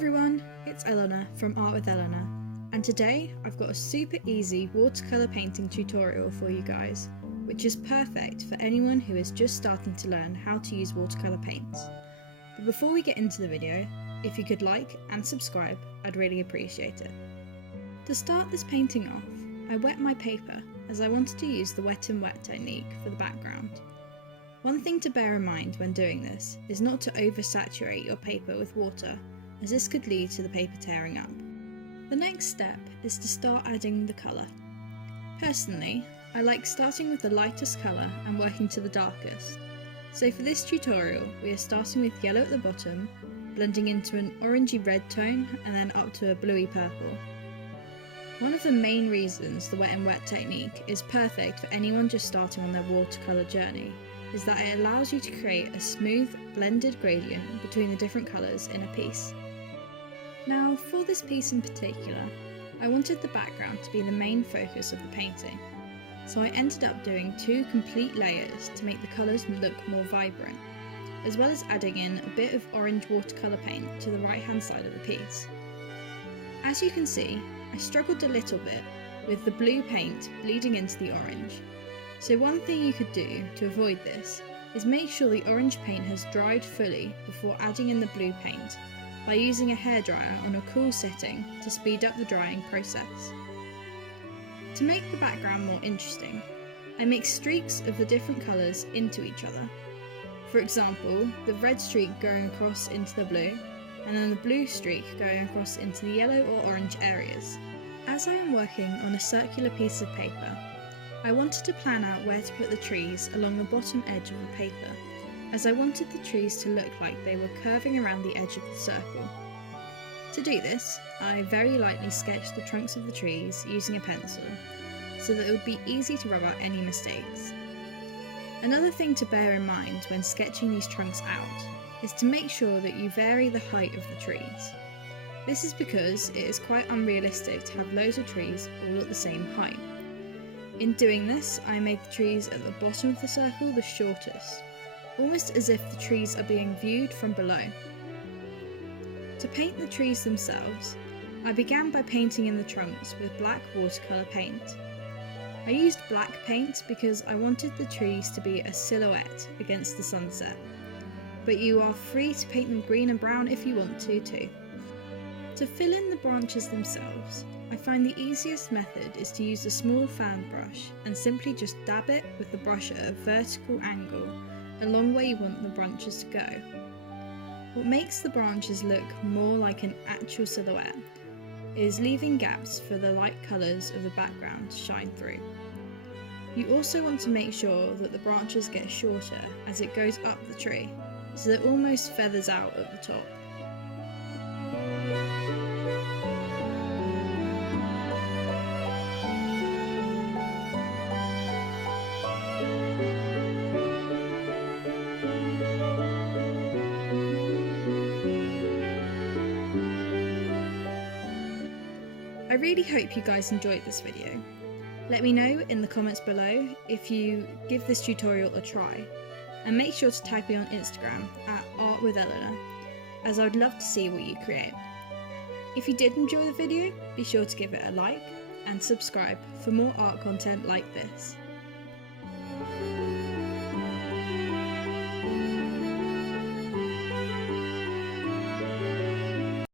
everyone, it's Eleanor from Art with Eleanor, and today I've got a super easy watercolour painting tutorial for you guys, which is perfect for anyone who is just starting to learn how to use watercolour paints. But before we get into the video, if you could like and subscribe, I'd really appreciate it. To start this painting off, I wet my paper as I wanted to use the wet and wet technique for the background. One thing to bear in mind when doing this is not to oversaturate your paper with water, as this could lead to the paper tearing up. The next step is to start adding the colour. Personally, I like starting with the lightest colour and working to the darkest. So for this tutorial, we are starting with yellow at the bottom, blending into an orangey red tone and then up to a bluey purple. One of the main reasons the wet and wet technique is perfect for anyone just starting on their watercolour journey is that it allows you to create a smooth, blended gradient between the different colours in a piece. Now, for this piece in particular, I wanted the background to be the main focus of the painting, so I ended up doing 2 complete layers to make the colours look more vibrant, as well as adding in a bit of orange watercolour paint to the right hand side of the piece. As you can see, I struggled a little bit with the blue paint bleeding into the orange. So one thing you could do to avoid this is make sure the orange paint has dried fully before adding in the blue paint by using a hairdryer on a cool setting to speed up the drying process. To make the background more interesting, I mix streaks of the different colours into each other. For example, the red streak going across into the blue, and then the blue streak going across into the yellow or orange areas. As I am working on a circular piece of paper, I wanted to plan out where to put the trees along the bottom edge of the paper, as I wanted the trees to look like they were curving around the edge of the circle. To do this, I very lightly sketched the trunks of the trees using a pencil, so that it would be easy to rub out any mistakes. Another thing to bear in mind when sketching these trunks out is to make sure that you vary the height of the trees. This is because it is quite unrealistic to have loads of trees all at the same height. In doing this, I made the trees at the bottom of the circle the shortest, almost as if the trees are being viewed from below. To paint the trees themselves, I began by painting in the trunks with black watercolour paint. I used black paint because I wanted the trees to be a silhouette against the sunset, but you are free to paint them green and brown if you want to too. To fill in the branches themselves, I find the easiest method is to use a small fan brush and simply just dab it with the brush at a vertical angle along where you want the branches to go. What makes the branches look more like an actual silhouette is leaving gaps for the light colours of the background to shine through. You also want to make sure that the branches get shorter as it goes up the tree, so that it almost feathers out at the top. I really hope you guys enjoyed this video. Let me know in the comments below if you give this tutorial a try, and make sure to tag me on Instagram at artwitheleanor, as I'd love to see what you create. If you did enjoy the video, be sure to give it a like and subscribe for more art content like this.